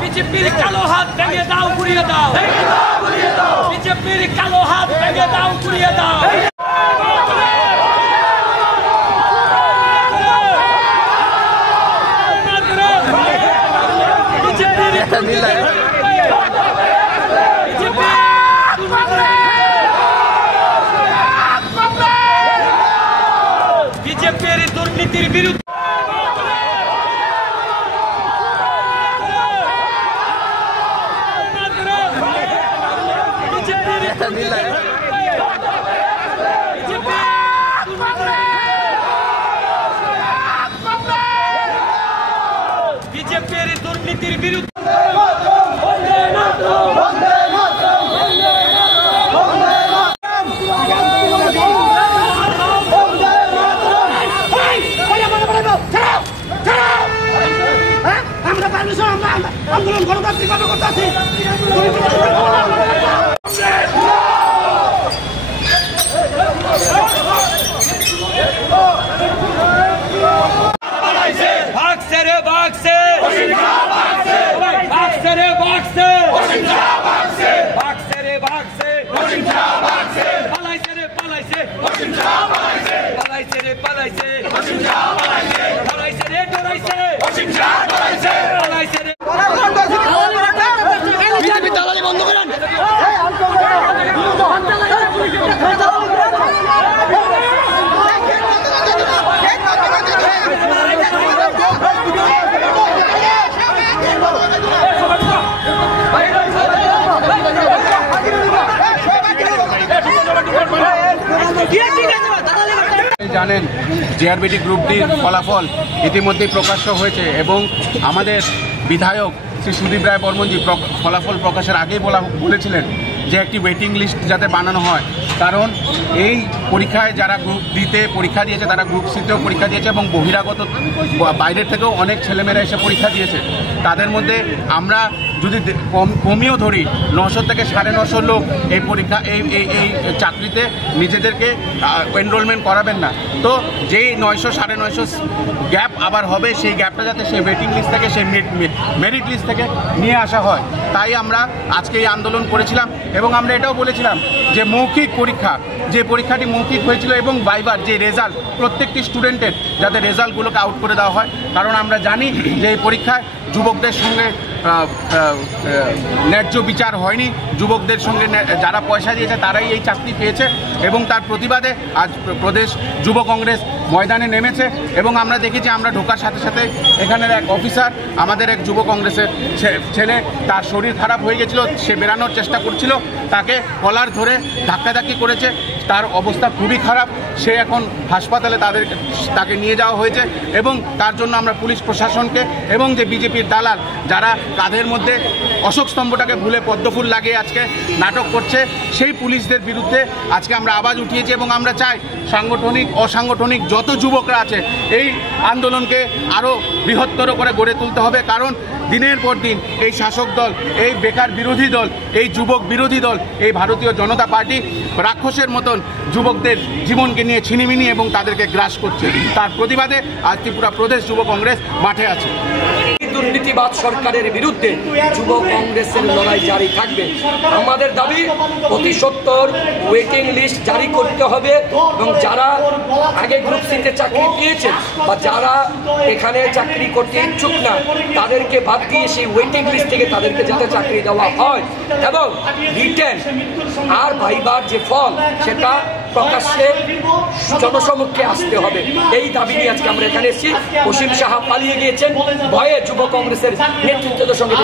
বিজেপির কালো হাত ভেঙে দাও, ঘুরিয়ে দাও। বিজেপির কালো হাত ভেঙে দাও, ঘুরিয়ে দাও। বিজেপির দুর্নীতির বিরুদ্ধে বিজেপির দুর্নীতির বিরুদ্ধে আন্দোলন গণতান্ত্রিকভাবে করতেছি। ভাগছে রে ভাগছে, ভাগছে রে ভাগছে, ভাগছে রে ভাগছে, পালাইছে রে পালাইছে, পালাইছে রে পালাইছে, ডরাইছে রে ডরাইছে, পালাইছে রে। বিজেপি দালালি বন্ধ করেন। জানেন জেআরবিটি গ্রুপটির ফলাফল ইতিমধ্যেই প্রকাশ্য হয়েছে এবং আমাদের বিধায়ক শ্রী সুদীপ রায় বর্মনজি ফলাফল প্রকাশের আগেই বলেছিলেন যে একটি ওয়েটিং লিস্ট যাতে বানানো হয়, কারণ এই পরীক্ষায় যারা গ্রুপ ডিতে পরীক্ষা দিয়েছে তারা গ্রুপ সিতেও পরীক্ষা দিয়েছে এবং বহিরাগত বাইরের থেকেও অনেক ছেলেমেয়েরা এসে পরীক্ষা দিয়েছে। তাদের মধ্যে আমরা যদি কমিও ধরি 900 থেকে 950 লোক এই পরীক্ষা এই চাকরিতে নিজেদেরকে এনরোলমেন্ট করাবেন না। তো যেই 900 950 গ্যাপ আবার হবে, সেই গ্যাপটা যাতে সেই ওয়েটিং লিস্ট থেকে সেই মেরিট লিস্ট থেকে নিয়ে আসা হয়, তাই আমরা আজকে এই আন্দোলন করেছিলাম। এবং আমরা এটাও বলেছিলাম যে মৌখিক পরীক্ষা, যে পরীক্ষাটি মৌখিক হয়েছিল এবং ভাইবার যে রেজাল্ট প্রত্যেকটি স্টুডেন্টের যাতে রেজাল্টগুলোকে আউট করে দেওয়া হয়, কারণ আমরা জানি যে এই পরীক্ষায় যুবকদের সঙ্গে ন্যায্য বিচার হয়নি। যুবকদের সঙ্গে যারা পয়সা দিয়েছে তারাই এই চাকরি পেয়েছে এবং তার প্রতিবাদে আজ প্রদেশ যুব কংগ্রেস ময়দানে নেমেছে। এবং আমরা দেখেছি আমরা ঢোকার সাথে সাথে এখানের এক অফিসার, আমাদের এক যুব কংগ্রেসের ছেলে, তার শরীর খারাপ হয়ে গেছিলো, সে বেরানোর চেষ্টা করছিল, তাকে কলার ধরে ধাক্কাধাক্কি করেছে, তার অবস্থা খুবই খারাপ, সে এখন হাসপাতালে তাকে নিয়ে যাওয়া হয়েছে। এবং তার জন্য আমরা পুলিশ প্রশাসনকে এবং যে বিজেপির দালাল যারা কাঁধের মধ্যে অশোক স্তম্ভটাকে ভুলে পদ্মফুল লাগিয়ে আজকে নাটক করছে, সেই পুলিশদের বিরুদ্ধে আজকে আমরা আওয়াজ উঠিয়েছি। এবং আমরা চাই সাংগঠনিক অসাংগঠনিক যত যুবকরা আছে এই আন্দোলনকে আরও বৃহত্তর করে গড়ে তুলতে হবে, কারণ দিনের পর দিন এই শাসক দল, এই বেকার বিরোধী দল, এই যুবক বিরোধী দল, এই ভারতীয় জনতা পার্টি রাক্ষসের মতন যুবকদের জীবনকে নিয়ে ছিনিমিনি এবং তাদেরকে গ্রাস করছে। তার প্রতিবাদে আজ ত্রিপুরা প্রদেশ যুব কংগ্রেস মাঠে আছে। দুর্নীতিবাদ সরকারের বিরুদ্ধে যুব কংগ্রেসের লড়াই জারি থাকবে। আমাদের দাবি অতি সত্বর ওয়েটিং লিস্ট জারি করতে হবে এবং যারা আগে গ্রুপ সিতে চাকরি পেয়েছেন বা যারা এখানে চাকরি করতে ইচ্ছুক না তাদেরকে বাদ দিয়ে সেই ওয়েটিং লিস্ট থেকে তাদেরকে যাতে চাকরি দেওয়া হয় এবং রিটেন আর ভাইবার যে ফল সেটা প্রকাশ্যে জনসমক্ষে আসতে হবে। এই দাবি নিয়ে আজকে আমরা এখানে এসেছি। অসীম সাহা পালিয়ে গিয়েছেন ভয়ে যুব কংগ্রেসের নেতৃত্বের সঙ্গে।